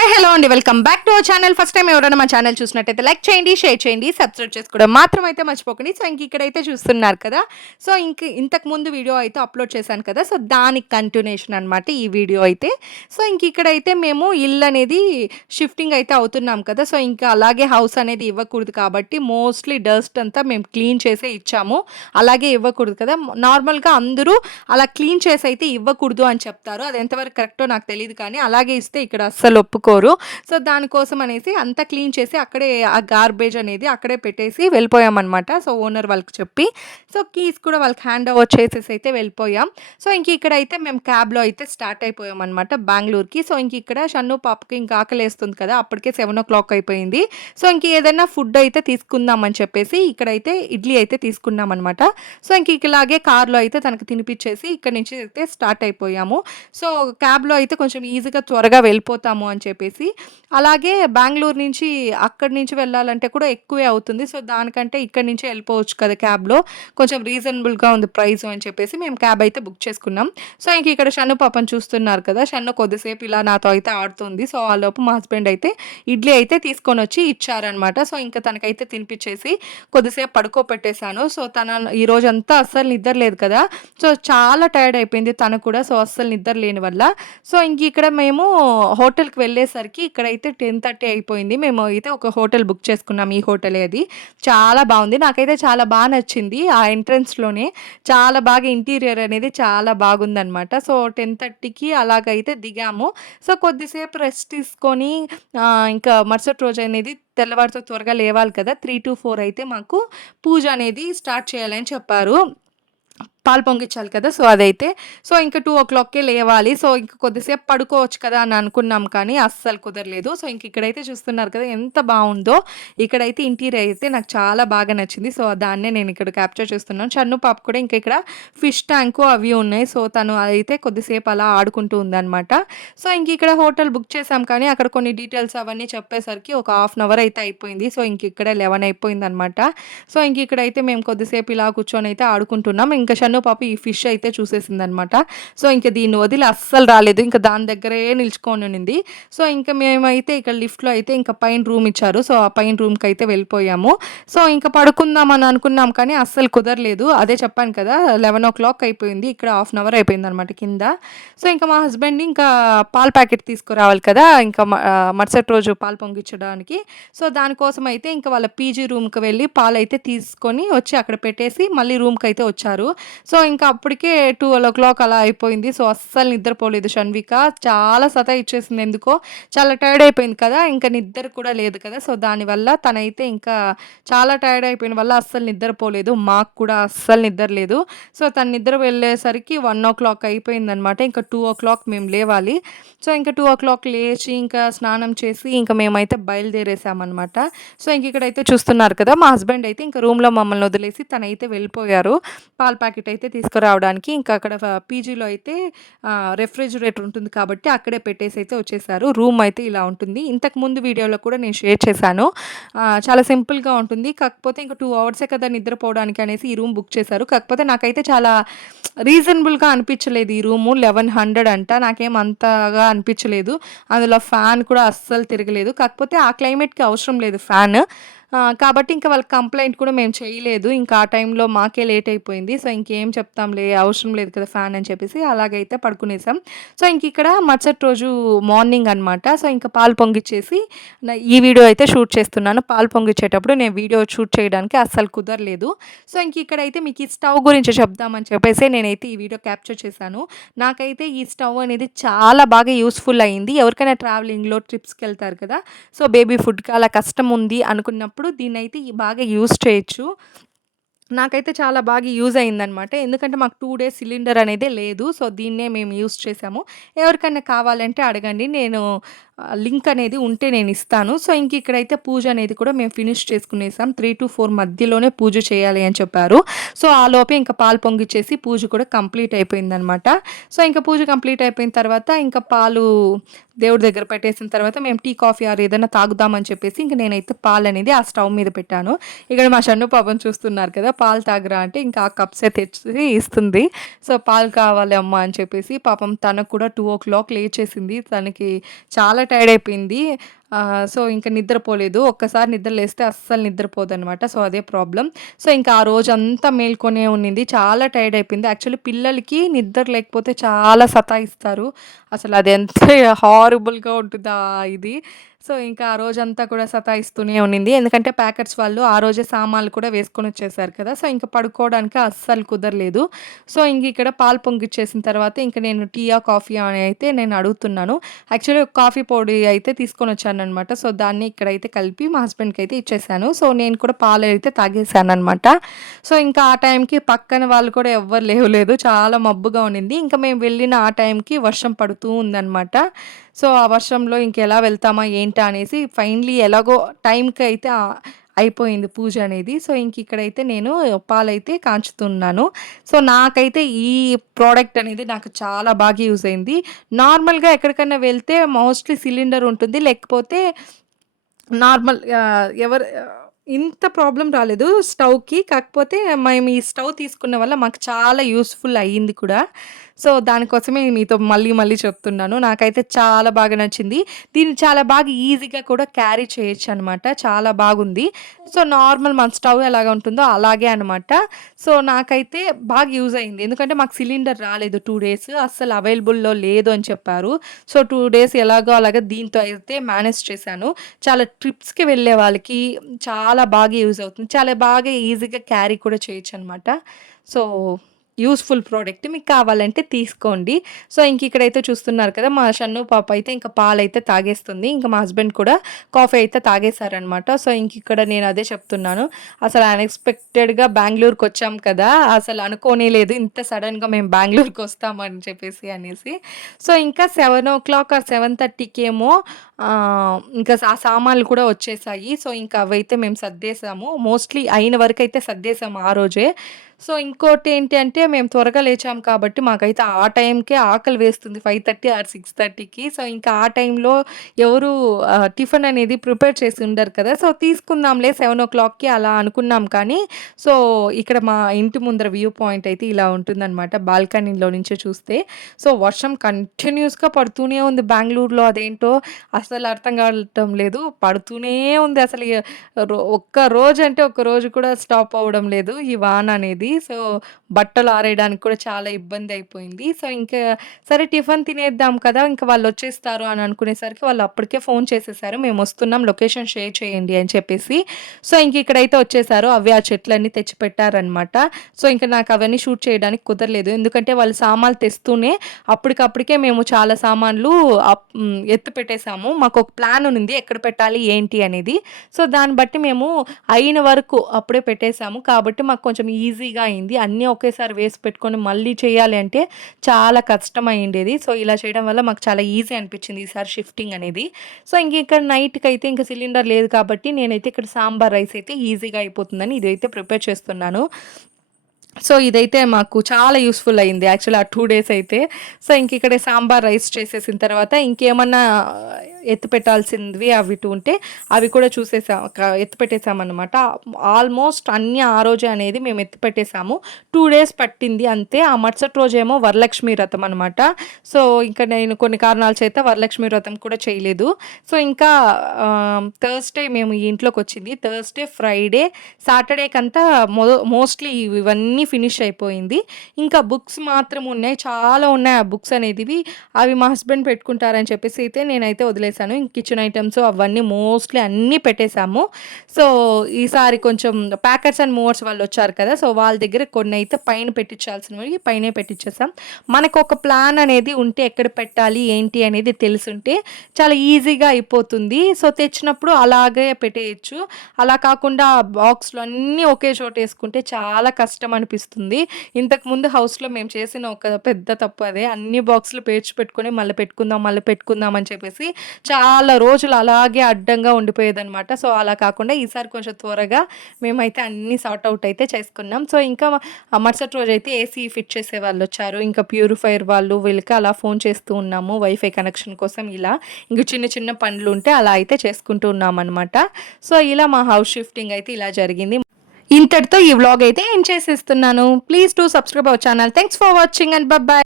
Hi hello అండి, welcome back to our channel. First time ఎవరైనా మా ఛానల్ చూసినట్టయితే లైక్ చేయండి, షేర్ చేయండి, సబ్స్క్రైబ్ చేసుకోవడం మాత్రం అయితే మర్చిపోకండి. సో ఇక్కడైతే చూస్తున్నారు కదా, సో ఇంతకు ముందు వీడియో అయితే అప్లోడ్ చేశాను కదా, సో దానికి కంటిన్యూషన్ అనమాట ఈ వీడియో అయితే. సో ఇక్కడైతే మేము ఇల్లు అనేది షిఫ్టింగ్ అయితే అవుతున్నాం కదా, సో ఇంకా అలాగే హౌస్ అనేది ఇవ్వకూడదు కాబట్టి మోస్ట్లీ డస్ట్ అంతా మేము క్లీన్ చేసే ఇచ్చాము. అలాగే ఇవ్వకూడదు కదా, నార్మల్గా అందరూ అలా క్లీన్ చేసి అయితే ఇవ్వకూడదు అని చెప్తారు. అది ఎంతవరకు కరెక్టో నాకు తెలియదు, కానీ అలాగే ఇస్తే ఇక్కడ అస్సలు ఒప్పుకోరు. సో దానికోసం అనేసి అంతా క్లీన్ చేసి అక్కడే ఆ గార్బేజ్ అనేది అక్కడే పెట్టేసి వెళ్ళిపోయామన్నమాట. సో ఓనర్ వాళ్ళకి చెప్పి, సో కీస్ కూడా వాళ్ళకి హ్యాండ్ ఓవర్ చేసేసి అయితే వెళ్ళిపోయాం. సో ఇక్కడైతే మేము క్యాబ్లో అయితే స్టార్ట్ అయిపోయాం అనమాట బెంగళూరుకి. సో ఇక్కడ షన్ను పాపకి ఇంకా ఆకలేస్తుంది కదా, అప్పటికే 7 o'clock అయిపోయింది. సో ఏదైనా ఫుడ్ అయితే తీసుకుందామని చెప్పేసి ఇక్కడైతే ఇడ్లీ అయితే తీసుకున్నాం అనమాట. సో ఇలాగే కార్లో అయితే తనకు తినిపించేసి ఇక్కడ నుంచి అయితే స్టార్ట్ అయిపోయాము. సో క్యాబ్లో అయితే కొంచెం ఈజీగా త్వరగా వెళ్ళిపోతాము అని చెప్పేసి, అలాగే బెంగళూరు నుంచి అక్కడి నుంచి వెళ్ళాలంటే కూడా ఎక్కువే అవుతుంది. సో దానికంటే ఇక్కడి నుంచే వెళ్ళిపోవచ్చు కదా క్యాబ్లో, కొంచెం రీజనబుల్గా ఉంది ప్రైస్ అని చెప్పేసి మేము క్యాబ్ అయితే బుక్ చేసుకున్నాం. సో ఇక్కడ షన్ను పాపని చూస్తున్నారు కదా, షన్ను కొద్దిసేపు ఇలా నాతో అయితే ఆడుతుంది. సో ఆ లోపు మా హస్బెండ్ అయితే ఇడ్లీ అయితే తీసుకొని వచ్చి ఇచ్చారనమాట. సో తనకైతే తినిపించేసి కొద్దిసేపు పడుకోపెట్టేశాను. సో తన ఈ రోజంతా అస్సలు నిద్ర లేదు కదా, సో చాలా టైర్డ్ అయిపోయింది తను కూడా. సో అస్సలు నిద్ర లేని వల్ల. సో ఇక్కడ మేము హోటల్కి వెళ్ళేసరికి ఇక్కడైతే 10:30 అయిపోయింది. మేము అయితే ఒక హోటల్ బుక్ చేసుకున్నాం. ఈ హోటలే అది. చాలా బాగుంది, నాకైతే చాలా బాగా నచ్చింది. ఆ ఎంట్రన్స్లోనే చాలా బాగా ఇంటీరియర్ అనేది చాలా బాగుందనమాట. సో 10:30కి అలాగైతే దిగాము. సో కొద్దిసేపు రెస్ట్ తీసుకొని ఇంకా మరుసటి రోజు అనేది తెల్లవారితో త్వరగా లేవాలి కదా, 3 to 4 అయితే మాకు పూజ అనేది స్టార్ట్ చేయాలని చెప్పారు. పాలు పొంగిచ్చాలి కదా, సో అదైతే. సో 2 o'clockకే లేవాలి. సో కొద్దిసేపు పడుకోవచ్చు కదా అని అనుకున్నాం, కానీ అస్సలు కుదరలేదు. సో ఇక్కడైతే చూస్తున్నారు కదా ఎంత బాగుందో. ఇక్కడైతే ఇంటీరియర్ అయితే నాకు చాలా బాగా నచ్చింది. సో దాన్నే నేను ఇక్కడ క్యాప్చర్ చేస్తున్నాను. చన్ను పాప కూడా ఇక్కడ ఫిష్ ట్యాంకు అవి ఉన్నాయి. సో తను అయితే కొద్దిసేపు అలా ఆడుకుంటూ ఉందన్నమాట. సో ఇక్కడ హోటల్ బుక్ చేసాం, కానీ అక్కడ కొన్ని డీటెయిల్స్ అవన్నీ చెప్పేసరికి ఒక 1/2 hour అయితే అయిపోయింది. సో ఇక్కడ 11 అయిపోయింది అనమాట. సో ఇక్కడైతే మేము కొద్దిసేపు ఇలా కూర్చొని అయితే ఆడుకుంటున్నాం. ఇంకా షన్ను పాప ఈ ఫిష్ అయితే చూసేసిందనమాట. సో దీన్ని వదిలి అస్సలు రాలేదు, ఇంకా దాని దగ్గరే నిల్చుకొని ఉంది. సో మేమైతే ఇక్కడ లిఫ్ట్లో అయితే ఇంకా పైన రూమ్ ఇచ్చారు. సో ఆ పైన రూమ్కి అయితే వెళ్ళిపోయాము. సో పడుకుందామని అనుకున్నాం, కానీ అస్సలు కుదరలేదు. అదే చెప్పాను కదా, 11 o'clock అయిపోయింది. ఇక్కడ 1/2 hour అయిపోయింది అనమాట కింద. సో మా హస్బెండ్ ఇంకా పాల ప్యాకెట్ తీసుకురావాలి కదా, ఇంకా మరుసటి రోజు పాలు పొంగించడానికి. సో దానికోసం అయితే ఇంకా వాళ్ళ పీజీ రూమ్కి వెళ్ళి పాలు అయితే తీసుకొని వచ్చి అక్కడ పెట్టేసి మళ్ళీ రూమ్కి అయితే వచ్చారు. సో అప్పటికే 12 o'clock అలా అయిపోయింది. సో అస్సలు నిద్రపోలేదు షన్విక, చాలా ఇచ్చేసింది. ఎందుకో చాలా టైర్డ్ అయిపోయింది కదా, ఇంకా నిద్ర కూడా లేదు కదా. సో దానివల్ల తనైతే ఇంకా చాలా టైర్డ్ అయిపోయిన వల్ల అస్సలు నిద్రపోలేదు. మాకు కూడా అస్సలు నిద్ర లేదు. సో తను నిద్ర వెళ్ళేసరికి 1 o'clock అయిపోయిందనమాట. ఇంకా 2 o'clock మేము లేవాలి. సో 2 o'clock లేచి ఇంకా స్నానం చేసి ఇంకా మేమైతే బయలుదేరేసామన్నమాట. సో ఇక్కడైతే చూస్తున్నారు కదా, మా హస్బెండ్ అయితే ఇంకా రూమ్లో మమ్మల్ని వదిలేసి తనైతే వెళ్ళిపోయారు పాల ప్యాకెట్ అయితే తీసుకురావడానికి. ఇంకా అక్కడ పీజీలో అయితే రెఫ్రిజిరేటర్ ఉంటుంది కాబట్టి అక్కడే పెట్టేసి అయితే వచ్చేసారు. రూమ్ అయితే ఇలా ఉంటుంది. ఇంతకుముందు వీడియోలో కూడా నేను షేర్ చేశాను. చాలా సింపుల్గా ఉంటుంది, కాకపోతే ఇంకా 2 hours కదా నిద్రపోవడానికి అనేసి ఈ రూమ్ బుక్ చేశారు. కాకపోతే నాకైతే చాలా రీజనబుల్గా అనిపించలేదు ఈ రూము. 1100 అంట, నాకేం అంతగా అనిపించలేదు. అందులో ఫ్యాన్ కూడా అస్సలు తిరగలేదు. కాకపోతే ఆ క్లైమేట్కి అవసరం లేదు ఫ్యాన్, కాబట్టి ఇంకా వాళ్ళకి కంప్లైంట్ కూడా మేము చేయలేదు. ఇంకా ఆ టైంలో మాకే లేట్ అయిపోయింది. సో ఇంకేం చెప్తాంలే, అవసరం లేదు కదా ఫ్యాన్ అని చెప్పేసి అలాగైతే పడుకునేసాం. సో ఇక్కడ మరుసటి రోజు మార్నింగ్ అనమాట. సో పాలు పొంగిచ్చేసి ఈ వీడియో అయితే షూట్ చేస్తున్నాను. పాలు పొంగిచ్చేటప్పుడు నేను వీడియో షూట్ చేయడానికి అస్సలు కుదరలేదు. సో ఇక్కడైతే మీకు ఈ స్టవ్ గురించి చెప్దామని చెప్పేసి నేనైతే ఈ వీడియో క్యాప్చర్ చేశాను. నాకైతే ఈ స్టవ్ అనేది చాలా బాగా యూస్ఫుల్ అయింది. ఎవరికైనా ట్రావెలింగ్లో ట్రిప్స్కి వెళ్తారు కదా, సో బేబీ ఫుడ్కి అలా కష్టం ఉంది అనుకున్నప్పుడు దీన్నైతే బాగా యూజ్ చేయొచ్చు. నాకైతే చాలా బాగా యూజ్ అయిందనమాట. ఎందుకంటే మాకు 2 days సిలిండర్ అనేదే లేదు. సో దీన్నే మేము యూజ్ చేసాము. ఎవరికైనా కావాలంటే అడగండి, నేను లింక్ అనేది ఉంటే నేను ఇస్తాను. సో ఇక్కడైతే పూజ అనేది కూడా మేము ఫినిష్ చేసుకునేసాం. 3 to 4 మధ్యలోనే పూజ చేయాలి అని చెప్పారు. సో ఆ లోపే ఇంకా పాలు పొంగిచ్చేసి పూజ కూడా కంప్లీట్ అయిపోయిందనమాట. సో పూజ కంప్లీట్ అయిపోయిన తర్వాత ఇంకా పాలు దేవుడి దగ్గర పెట్టేసిన తర్వాత మేము టీ, కాఫీ ఆర్ ఏదైనా తాగుదామని చెప్పేసి ఇంక నేనైతే పాలనేది ఆ స్టవ్ మీద పెట్టాను. ఇక్కడ మా షన్ను పాపం చూస్తున్నారు కదా! పాలు తాగరా అంటే ఇంకా ఆ కప్సే తెచ్చి ఇస్తుంది. సో, పాలు కావాలి అమ్మ అని చెప్పేసి పాపం తనకు కూడా 2:00 లేచేసింది. తనకి చాలా టైర్డ్ అయిపోయింది. సో, ఇంక నిద్రపోలేదు. ఒక్కసారి నిద్ర లేస్తే అస్సలు నిద్రపోదనమాట. సో, అదే ప్రాబ్లమ్. సో, ఇంకా ఆ రోజంతా మేల్కొనే ఉన్నింది. చాలా టైర్డ్ అయిపోయింది. యాక్చువల్లీ పిల్లలకి నిద్ర లేకపోతే చాలా సతాయిస్తారు. అసలు అది ఎంత హారిబుల్‌గా ఉంటుందా ఇది. సో, ఇంకా ఆ రోజంతా కూడా సతాయిస్తూనే ఉన్నింది. ఎందుకంటే ప్యాకెట్స్ వాళ్ళు ఆ రోజే సామాన్లు కూడా వేసుకొనొచ్చేసారు కదా! సో, ఇంక పడుకోవడానికి అస్సలు కుదరలేదు. సో, ఇంక ఇక్కడ పాలు పొంగిచ్చేసిన తర్వాత ఇంక నేను టీయా, కాఫీయా అని అయితే నేను అడుగుతున్నాను. యాక్చువల్లీ కాఫీ పొడి అయితే తీసుకొనొచ్చాననమాట. సో, దాన్ని ఇక్కడైతే కలిపి మా హస్బెండ్‌కైతే ఇచ్చేసాను. సో, నేను కూడా పాలైతే తాగేసాననమాట. సో, ఇంకా ఆ టైంకి పక్కన వాళ్ళు కూడా ఎవ్వరు లేవలేదు. చాలా మబ్బుగా ఉండింది. ఇంకా మేము వెళ్ళిన ఆ టైంకి వర్షం పడుతూ ఉందనమాట. సో, ఆ వర్షంలో ఇంకెలా వెళ్తామా ఏంటా అనేసి ఫైనల్లీ ఎలాగో టైంకయితే అయిపోయింది పూజ అనేది. సో, ఇంకిక్కడైతే నేను పాలైతే కాంచుతున్నాను. సో, నాకైతే ఈ ప్రోడక్ట్ అనేది నాకు చాలా బాగా యూజ్ అయింది. నార్మల్‌గా ఎక్కడికన్నా వెళ్తే మోస్ట్‌లీ సిలిండర్ ఉంటుంది. లేకపోతే నార్మల్ ఇంత ప్రాబ్లమ్ రాలేదు స్టవ్‌కి. కాకపోతే మేము ఈ స్టవ్ తీసుకున్న వల్ల మాకు చాలా యూజ్‌ఫుల్ అయ్యింది కూడా. సో, దానికోసమే మీతో మళ్ళీ మళ్ళీ చెప్తున్నాను. నాకైతే చాలా బాగా నచ్చింది. దీన్ని చాలా బాగా ఈజీగా కూడా క్యారీ చేయొచ్చనమాట. చాలా బాగుంది. సో, నార్మల్ మన స్టవ్ ఎలాగ ఉంటుందో అలాగే అనమాట. సో, నాకైతే బాగా యూజ్ అయింది. ఎందుకంటే మాకు సిలిండర్ రాలేదు 2 డేస్. అస్సలు అవైలబుల్‌లో లేదు అని చెప్పారు. సో, 2 డేస్ ఎలాగో అలాగా దీంతో అయితే మేనేజ్ చేశాను. చాలా ట్రిప్స్‌కి వెళ్ళే వాళ్ళకి చాలా బాగా యూజ్ అవుతుంది. చాలా బాగా ఈజీగా క్యారీ కూడా చేయొచ్చనమాట. So, useful product. మీకు కావాలంటే తీసుకోండి. సో, ఇంకిక్కడైతే చూస్తున్నారు కదా! మా షన్ను పాప అయితే ఇంక పాలైతే తాగేస్తుంది. ఇంక మా హస్బెండ్ కూడా కాఫీ అయితే తాగేసారనమాట. సో, ఇంకిక్కడ నేను అదే చెప్తున్నాను. అసలు అన్‌ఎక్స్‌పెక్టెడ్‌గా బెంగుళూరుకొచ్చాం కదా! అసలు అనుకోనే లేదు ఇంత సడెన్‌గా మేము బెంగుళూరుకొస్తామని చెప్పేసి అనేసి. సో, ఇంకా 7:00 ఆర్ 7:30కేమో ఇంకా ఆ సామాన్లు కూడా వచ్చేసాయి. సో, ఇంకా అవైతే మేము సర్దేశాము. మోస్ట్‌లీ అయిన వరకైతే సర్దేశాము ఆ రోజే. సో, ఇంకోటేంటి అంటే మేము త్వరగా లేచాం కాబట్టి మాకైతే ఆ టైంకే ఆకలి వేస్తుంది 5:30 ఆర్ 6:30కి. సో, ఇంకా ఆ టైంలో ఎవరు టిఫిన్ అనేది ప్రిపేర్ చేసి ఉండరు కదా! సో, తీసుకుందాంలే 7:00కి అలా అనుకున్నాం కానీ, సో, ఇక్కడ మా ఇంటి ముందర వ్యూ పాయింట్ అయితే ఇలా ఉంటుందనమాట. బాల్కనీలో నుంచే చూస్తే. సో, వర్షం కంటిన్యూయస్‌గా పడుతూనే ఉంది బెంగుళూరులో. అదేంటో అసలు అర్థం కావటం లేదు. పడుతూనే ఉంది అసలు ఒక్క రోజంటే ఒక్క రోజు కూడా స్టాప్ అవ్వడం లేదు ఈ వాన అనేది. సో, బట్టలు ఆరేయడానికి కూడా చాలా ఇబ్బంది అయిపోయింది. సో, ఇంకా సరే టిఫిన్ తినేద్దాం కదా! ఇంక వాళ్ళొచ్చేస్తారు అని అనుకునేసరికి వాళ్ళు అప్పటికే ఫోన్ చేసేసారు. మేమొస్తున్నాం లొకేషన్ షేర్ చేయండి అని చెప్పేసి. సో, ఇంక ఇక్కడైతే వచ్చేసారు. అవి ఆ చెట్లన్నీ తెచ్చిపెట్టారనమాట. సో, ఇంక నాకు అవన్నీ షూట్ చేయడానికి కుదరలేదు. ఎందుకంటే వాళ్ళు సామాన్లు తెస్తూనే అప్పటికప్పటికే మేము చాలా సామాన్లు ఎత్తి పెట్టేసాము. మాకొక ప్లాన్ ఉంది ఎక్కడ పెట్టాలి ఏంటి అనేది. సో, దాన్ని బట్టి మేము అయిన వరకు అప్పుడే పెట్టేసాము. కాబట్టి మాకు కొంచెం ఈజీగా అయింది. అన్నీ ఒకేసారి వేసి పెట్టుకొని మళ్ళీ చేయాలి అంటే చాలా కష్టమయ్యుండేది. సో, ఇలా చేయడం వల్ల మాకు చాలా ఈజీ అనిపించింది ఈసారి షిఫ్టింగ్ అనేది. సో, ఇక్కడ నైట్‌కైతే ఇంక సిలిండర్ లేదు కాబట్టి నేనైతే ఇక్కడ సాంబార్ రైస్ అయితే ఈజీగా అయిపోతుందని ఇదైతే ప్రిపేర్ చేస్తున్నాను. సో, ఇదైతే మాకు చాలా యూజ్‌ఫుల్ అయింది. యాక్చువల్లీ ఆ 2 డేస్ అయితే. సో, ఇంకిక్కడ సాంబార్ రైస్ చేసేసిన తర్వాత ఇంకేమన్నా ఎత్తిపెట్టాల్సినవి అవి ఇటు ఉంటే అవి కూడా ఎత్తిపెట్టేసామనమాట. ఆల్మోస్ట్ అన్నీ ఆ రోజే అనేది మేము ఎత్తిపెట్టేసాము. 2 డేస్ పట్టింది అంతే. ఆ మరుసటి రోజేమో వరలక్ష్మి వ్రతం అనమాట. సో, ఇంక నేను కొన్ని కారణాల చేత వరలక్ష్మి వ్రతం కూడా చేయలేదు. సో, ఇంకా థర్స్‌డే మేము ఈ ఇంట్లోకొచ్చింది. థర్స్‌డే, ఫ్రైడే, సాటర్డేకంతా మోస్ట్‌లీ ఇవన్నీ ఫినిష్ అయిపోయింది. ఇంకా బుక్స్ మాత్రం ఉన్నాయి. చాలా ఉన్నాయి ఆ బుక్స్ అనేటివి. అవి మా హస్బెండ్ పెట్టుకుంటారని చెప్పేసి అయితే నేనైతే వదిలేసాను. ఇంక కిచెన్ ఐటెమ్స్ అవన్నీ మోస్ట్‌లీ అన్నీ పెట్టేసాము. సో, ఈసారి కొంచెం ప్యాకర్స్ అండ్ మూవర్స్ వాళ్ళొచ్చారు కదా! సో, వాళ్ళ దగ్గర కొన్నైతే పైన పెట్టించాల్సినవి పైనే పెట్టించేసాం. మనకొక ప్లాన్ అనేది ఉంటే ఎక్కడ పెట్టాలి, ఏంటి అనేది తెలిసుంటే చాలా ఈజీగా అయిపోతుంది. సో, తెచ్చినప్పుడు అలాగే పెట్టేయొచ్చు. అలా కాకుండా బాక్స్‌లో అన్నీ ఒకే చోటేసుకుంటే చాలా కష్టం అనిపిస్తుంది. ఇంతకుముందు హౌస్‌లో మేము చేసిన ఒక పెద్ద తప్పు అదే. అన్ని బాక్స్‌లు పేర్చి పెట్టుకొని మళ్ళీ పెట్టుకుందాం అని చెప్పేసి చాలా రోజులు అలాగే అడ్డంగా ఉండిపోయేదనమాట. సో, అలా కాకుండా ఈసారి కొంచెం త్వరగా మేమైతే అన్నీ సార్ట్ అవుట్ అయితే చేసుకున్నాం. సో, ఇంకా మరుసటి రోజైతే ఏసీ ఫిట్ చేసేవాళ్ళొచ్చారు. ఇంకా ప్యూరిఫైయర్ వాళ్ళు వీళ్ళకి అలా ఫోన్ చేస్తూ ఉన్నాము వైఫై కనెక్షన్ కోసం ఇలా. ఇంక చిన్న చిన్న పనులుంటే అలా అయితే చేసుకుంటూ ఉన్నామనమాట. సో, ఇలా మా హౌస్ షిఫ్టింగ్ అయితే ఇలా జరిగింది. ఇంతటితో ఈ వ్లాగ్ అయితే ఎండ్ చేసేస్తున్నాను. Please do subscribe our channel. Thanks for watching and by.